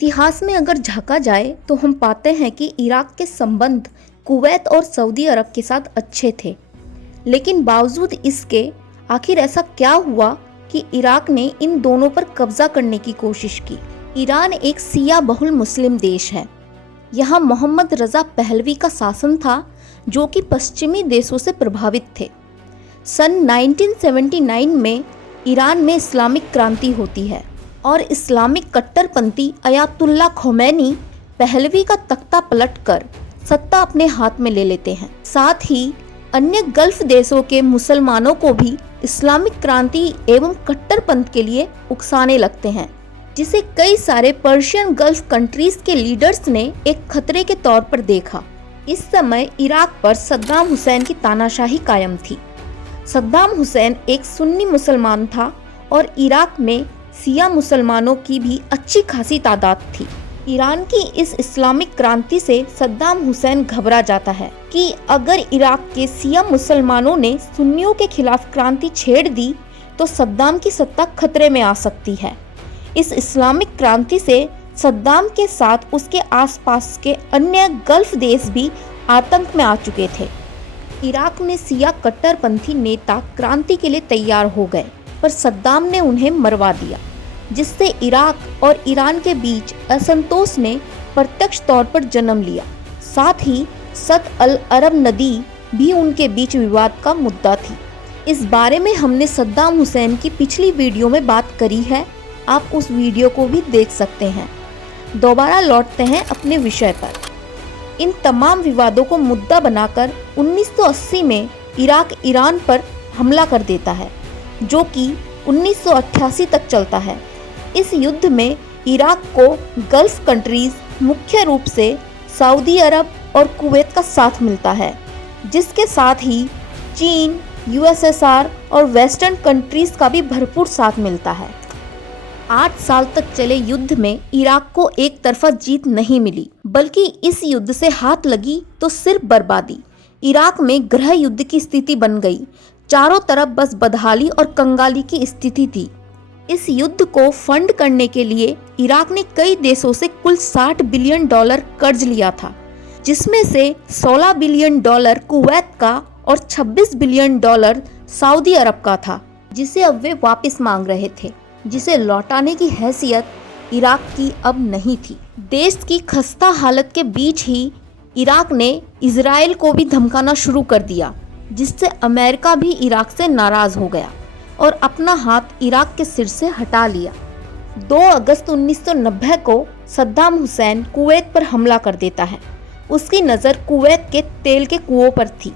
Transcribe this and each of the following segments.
इतिहास में अगर झांका जाए तो हम पाते हैं कि इराक के संबंध कुवैत और सऊदी अरब के साथ अच्छे थे, लेकिन बावजूद इसके आखिर ऐसा क्या हुआ कि इराक ने इन दोनों पर कब्जा करने की कोशिश की। ईरान एक शिया बहुल मुस्लिम देश है। यहाँ मोहम्मद रजा पहलवी का शासन था, जो कि पश्चिमी देशों से प्रभावित थे। सन 1979 में ईरान में इस्लामिक क्रांति होती है और इस्लामिक कट्टरपंथी अयातुल्ला खोमैनी पहलवी का तख्ता पलटकर सत्ता अपने हाथ में ले लेते हैं। साथ ही अन्य गल्फ देशों के मुसलमानों को भी इस्लामिक क्रांति एवं कट्टरपंथ के लिए उकसाने लगते हैं, जिसे कई सारे पर्शियन गल्फ कंट्रीज के लीडर्स ने एक खतरे के तौर पर देखा। इस समय इराक पर सद्दाम हुसैन की तानाशाही कायम थी। सद्दाम हुसैन एक सुन्नी मुसलमान था और इराक में शिया मुसलमानों की भी अच्छी खासी तादाद थी। ईरान की इस इस्लामिक क्रांति से सद्दाम हुसैन घबरा जाता है कि अगर इराक के शिया मुसलमानों ने सुन्नियों के खिलाफ क्रांति छेड़ दी तो सद्दाम की सत्ता खतरे में आ सकती है। इस इस्लामिक क्रांति से सद्दाम के साथ उसके आसपास के अन्य गल्फ देश भी आतंक में आ चुके थे। इराक में शिया कट्टरपंथी नेता क्रांति के लिए तैयार हो गए, पर सद्दाम ने उन्हें मरवा दिया, जिससे इराक और ईरान के बीच असंतोष ने प्रत्यक्ष तौर पर जन्म लिया। साथ ही सत अल अरब नदी भी उनके बीच विवाद का मुद्दा थी। इस बारे में हमने सद्दाम हुसैन की पिछली वीडियो में बात करी है, आप उस वीडियो को भी देख सकते हैं। दोबारा लौटते हैं अपने विषय पर। इन तमाम विवादों को मुद्दा बनाकर 1980 में इराक ईरान पर हमला कर देता है, जो कि 1988 तक चलता है। इस युद्ध में इराक को गल्फ कंट्रीज, मुख्य रूप से सऊदी अरब और कुवैत का साथ मिलता है, जिसके साथ ही चीन, यूएसएसआर और वेस्टर्न कंट्रीज का भी भरपूर साथ मिलता है। 8 साल तक चले युद्ध में इराक को एक तरफा जीत नहीं मिली, बल्कि इस युद्ध से हाथ लगी तो सिर्फ बर्बादी। इराक में गृह युद्ध की स्थिति बन गई। चारों तरफ बस बदहाली और कंगाली की स्थिति थी। इस युद्ध को फंड करने के लिए इराक ने कई देशों से कुल $60 बिलियन कर्ज लिया था, जिसमें से $16 बिलियन कुवैत का और $26 बिलियन सऊदी अरब का था, जिसे अब वे वापस मांग रहे थे, जिसे लौटाने की हैसियत इराक की अब नहीं थी। देश की खस्ता हालत के बीच ही इराक ने इजराइल को भी धमकाना शुरू कर दिया, जिससे अमेरिका भी इराक से नाराज हो गया और अपना हाथ इराक के सिर से हटा लिया। 2 अगस्त 1990 को सद्दाम हुसैन कुवैत पर हमला कर देता है। उसकी नज़र कुवैत के तेल के कुओं पर थी।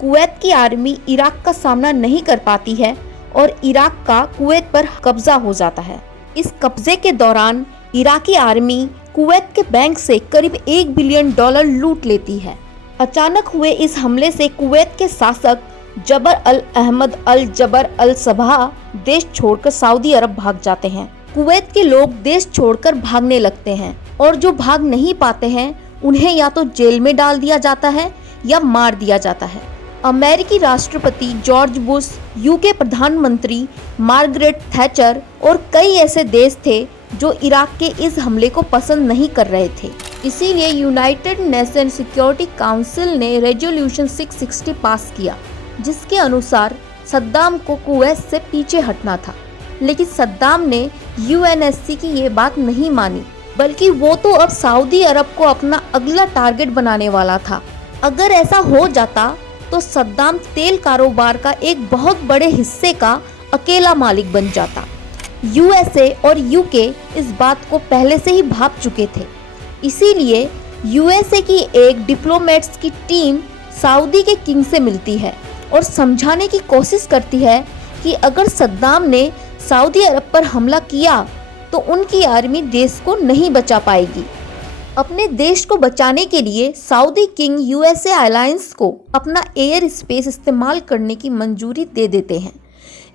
कुवैत की आर्मी इराक का सामना नहीं कर पाती है और इराक का कुवैत पर कब्जा हो जाता है। इस कब्जे के दौरान इराकी आर्मी कुवैत के बैंक से करीब $1 बिलियन लूट लेती है। अचानक हुए इस हमले से कुवैत के शासक जबर अल अहमद अल जबर अल सबाह देश छोड़कर सऊदी अरब भाग जाते हैं। कुवैत के लोग देश छोड़कर भागने लगते हैं और जो भाग नहीं पाते हैं उन्हें या तो जेल में डाल दिया जाता है या मार दिया जाता है। अमेरिकी राष्ट्रपति जॉर्ज बुश, यूके प्रधानमंत्री मार्गरेट थैचर और कई ऐसे देश थे जो इराक के इस हमले को पसंद नहीं कर रहे थे। इसीलिए यूनाइटेड नेशन सिक्योरिटी काउंसिल ने रेजोल्यूशन 660 पास किया, जिसके अनुसार सद्दाम को कुवैत से पीछे हटना था। लेकिन सद्दाम ने यूएनएससी की ये बात नहीं मानी, बल्कि वो तो अब सऊदी अरब को अपना अगला टारगेट बनाने वाला था। अगर ऐसा हो जाता तो सद्दाम तेल कारोबार का एक बहुत बड़े हिस्से का अकेला मालिक बन जाता। यूएसए और यूके इस बात को पहले से ही भाप चुके थे। इसीलिए यूएसए की एक डिप्लोमेट्स की टीम सऊदी के किंग से मिलती है और समझाने की कोशिश करती है कि अगर सद्दाम ने सऊदी अरब पर हमला किया तो उनकी आर्मी देश को नहीं बचा पाएगी। अपने देश को बचाने के लिए सऊदी किंग यूएसए अलायंस को अपना एयर स्पेस इस्तेमाल करने की मंजूरी दे देते हैं।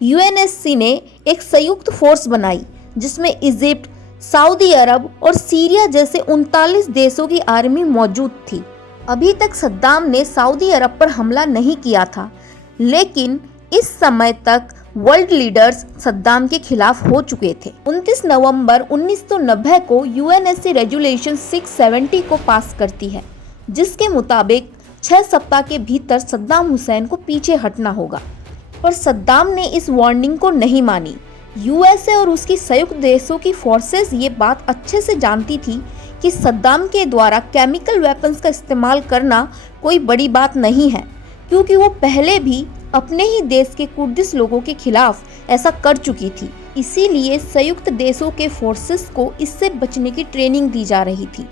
यूएनएससी ने एक संयुक्त फोर्स बनाई, जिसमें इजिप्ट, सऊदी अरब और सीरिया जैसे 39 देशों की आर्मी मौजूद थी। अभी तक सद्दाम ने सऊदी अरब पर हमला नहीं किया था, लेकिन इस समय तक वर्ल्ड लीडर्स सद्दाम के खिलाफ हो चुके थे। 29 नवंबर 1990 को यूएनएससी रेजुलेशन 670 को पास करती है, जिसके मुताबिक 6 सप्ताह के भीतर सद्दाम हुसैन को पीछे हटना होगा। पर सद्दाम ने इस वार्निंग को नहीं मानी। यूएसए और उसकी संयुक्त देशों की फोर्सेस ये बात अच्छे से जानती थी कि सद्दाम के द्वारा केमिकल वेपन्स का इस्तेमाल करना कोई बड़ी बात नहीं है, क्योंकि वो पहले भी अपने ही देश के कुर्दिश लोगों के खिलाफ ऐसा कर चुकी थी। इसीलिए संयुक्त देशों के फोर्सेस को इससे बचने की ट्रेनिंग दी जा रही थी।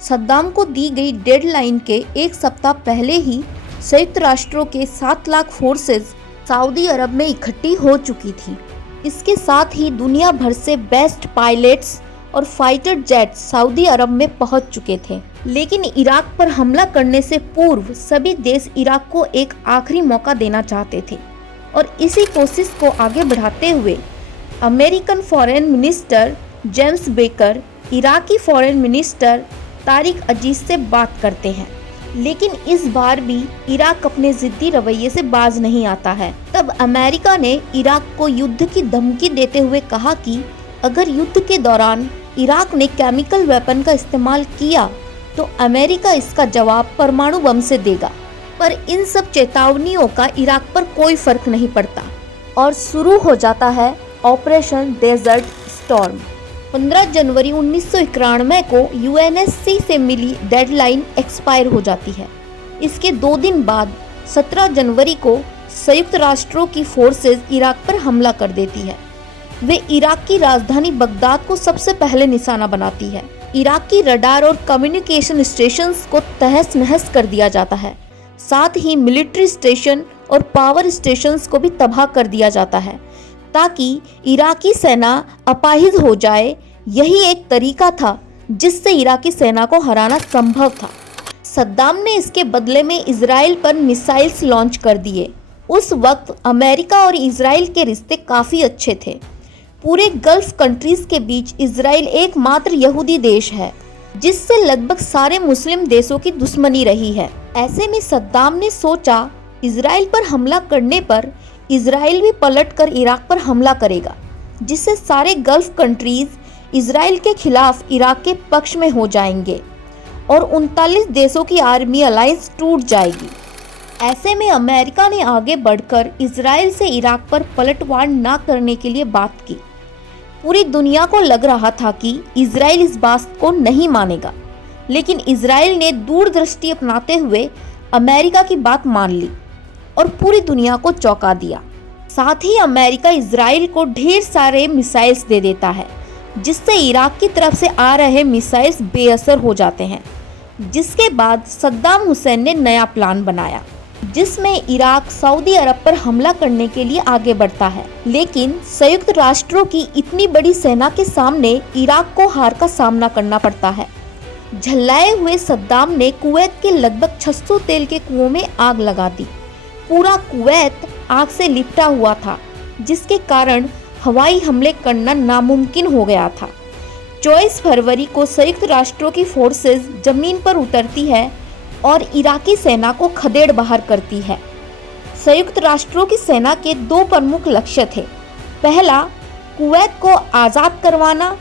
सद्दाम को दी गई डेडलाइन के एक सप्ताह पहले ही संयुक्त राष्ट्रों के 7 लाख फोर्सेस सऊदी अरब में इकट्ठी हो चुकी थी। इसके साथ ही दुनिया भर से बेस्ट पायलट्स और फाइटर जेट सऊदी अरब में पहुंच चुके थे। लेकिन इराक पर हमला करने से पूर्व सभी देश इराक को एक आखिरी मौका देना चाहते थे और इसी कोशिश को आगे बढ़ाते हुए American foreign minister James Baker Iraqi foreign minister Tariq Aziz से बात करते हैं। लेकिन इस बार भी इराक अपने जिद्दी रवैये से बाज नहीं आता है। तब अमेरिका ने इराक को युद्ध की धमकी देते हुए कहा कि अगर युद्ध के दौरान इराक ने केमिकल वेपन का इस्तेमाल किया तो अमेरिका इसका जवाब परमाणु बम से देगा। पर इन सब चेतावनियों का इराक पर कोई फर्क नहीं पड़ता और शुरू हो जाता है ऑपरेशन डेजर्ट स्टॉर्म। 15 जनवरी 1991 को यूएनएससी से मिली डेडलाइन एक्सपायर हो जाती है। इसके 2 दिन बाद 17 जनवरी को संयुक्त राष्ट्रों की फोर्सेस इराक पर हमला कर देती है। वे इराक की राजधानी बगदाद को सबसे पहले निशाना बनाती है। इराक की रडार और कम्युनिकेशन स्टेशंस को तहस नहस कर दिया जाता है। साथ ही मिलिट्री स्टेशन और पावर स्टेशंस को भी तबाह कर दिया जाता है ताकि इराकी सेना अपाहिज हो जाए। यही एक तरीका था जिससे इराकी सेना को हराना संभव था। सद्दाम ने इसके बदले में इजराइल पर मिसाइल्स लॉन्च कर दिए। उस वक्त अमेरिका और इजराइल के रिश्ते काफ़ी अच्छे थे। पूरे गल्फ कंट्रीज के बीच इजराइल एकमात्र यहूदी देश है जिससे लगभग सारे मुस्लिम देशों की दुश्मनी रही है। ऐसे में सद्दाम ने सोचा इजराइल पर हमला करने पर इजराइल भी पलटकर इराक पर हमला करेगा, जिससे सारे गल्फ कंट्रीज इजराइल के खिलाफ इराक के पक्ष में हो जाएंगे और 39 देशों की आर्मी अलायंस टूट जाएगी। ऐसे में अमेरिका ने आगे बढ़कर इजराइल से इराक पर पलटवार न करने के लिए बात की। पूरी दुनिया को लग रहा था कि इजराइल इस बात को नहीं मानेगा, लेकिन इजराइल ने दूरदृष्टि अपनाते हुए अमेरिका की बात मान ली और पूरी दुनिया को चौंका दिया। साथ ही अमेरिका इजराइल को ढेर सारे मिसाइल्स दे देता है, जिससे इराक की तरफ से आ रहे मिसाइल्स बेअसर हो जाते हैं। जिसके बाद सद्दाम हुसैन ने नया प्लान बनाया, जिसमें इराक सऊदी अरब पर हमला करने के लिए आगे बढ़ता है। लेकिन संयुक्त राष्ट्रों की इतनी बड़ी सेना के सामने इराक को हार का सामना करना पड़ता है। झल्लाए हुए सद्दाम ने कुवैत के लगभग 600 तेल के कुओं में आग लगा दी। पूरा कुवैत आग से लिपटा हुआ था, जिसके कारण हवाई हमले करना नामुमकिन हो गया था। 24 फरवरी को संयुक्त राष्ट्रों की फोर्सेस जमीन पर उतरती है और इराकी सेना को खदेड़ बाहर करती है। संयुक्त राष्ट्रों की सेना के 2 प्रमुख लक्ष्य थे। पहला, कुवैत को आज़ाद करवाना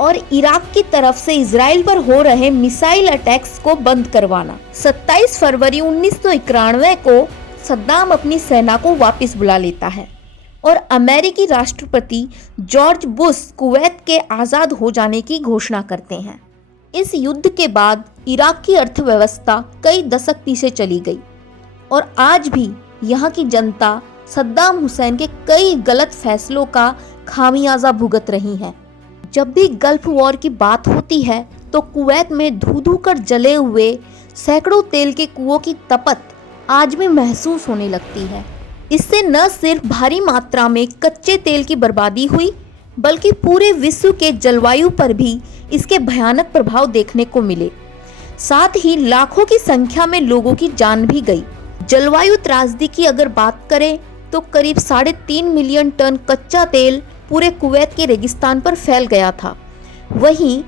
और इराक की तरफ से इजराइल पर हो रहे मिसाइल अटैक्स को बंद करवाना। 27 फरवरी 1991 को सद्दाम अपनी सेना को वापस बुला लेता है और अमेरिकी राष्ट्रपति जॉर्ज बुश कुवैत के आज़ाद हो जाने की घोषणा करते हैं। इस युद्ध के बाद इराक की अर्थव्यवस्था कई दशक पीछे चली गई और आज भी यहाँ की जनता सद्दाम हुसैन के कई गलत फैसलों का खामियाजा भुगत रही है। जब भी गल्फ वॉर की बात होती है तो कुवैत में धू धू कर जले हुए सैकड़ों तेल के कुओं की तपत आज भी महसूस होने लगती है। इससे न सिर्फ भारी मात्रा में कच्चे तेल की बर्बादी हुई, बल्कि पूरे विश्व के जलवायु पर भी इसके भयानक प्रभाव देखने को मिले। साथ ही लाखों की संख्या में लोगों की जान भी गई। जलवायु त्रासदी की अगर बात करें तो करीब 3.5 मिलियन टन कच्चा तेल पूरे कुवैत के रेगिस्तान पर फैल गया था। वहीं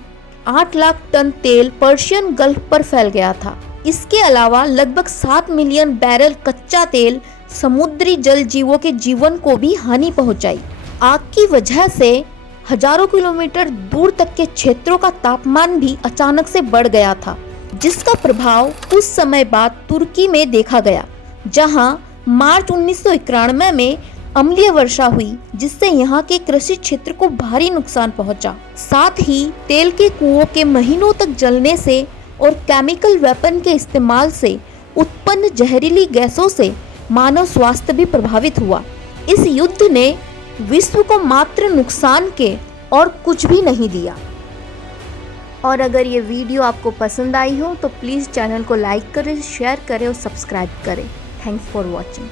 8 लाख टन तेल पर्शियन गल्फ पर फैल गया था। इसके अलावा लगभग 7 मिलियन बैरल कच्चा तेल समुद्री जल जीवों के जीवन को भी हानि पहुंचाई। आग की वजह से हजारों किलोमीटर दूर तक के क्षेत्रों का तापमान भी अचानक से बढ़ गया था, जिसका प्रभाव कुछ समय बाद तुर्की में देखा गया, जहां मार्च 1991 में अम्लीय वर्षा हुई, जिससे यहाँ के कृषि क्षेत्र को भारी नुकसान पहुंचा। साथ ही तेल के कुओं के महीनों तक जलने से और केमिकल वेपन के इस्तेमाल से उत्पन्न जहरीली गैसों से मानव स्वास्थ्य भी प्रभावित हुआ। इस युद्ध ने विश्व को मात्र नुकसान के और कुछ भी नहीं दिया। और अगर ये वीडियो आपको पसंद आई हो तो प्लीज़ चैनल को लाइक करें, शेयर करें और सब्सक्राइब करें। Thanks for watching.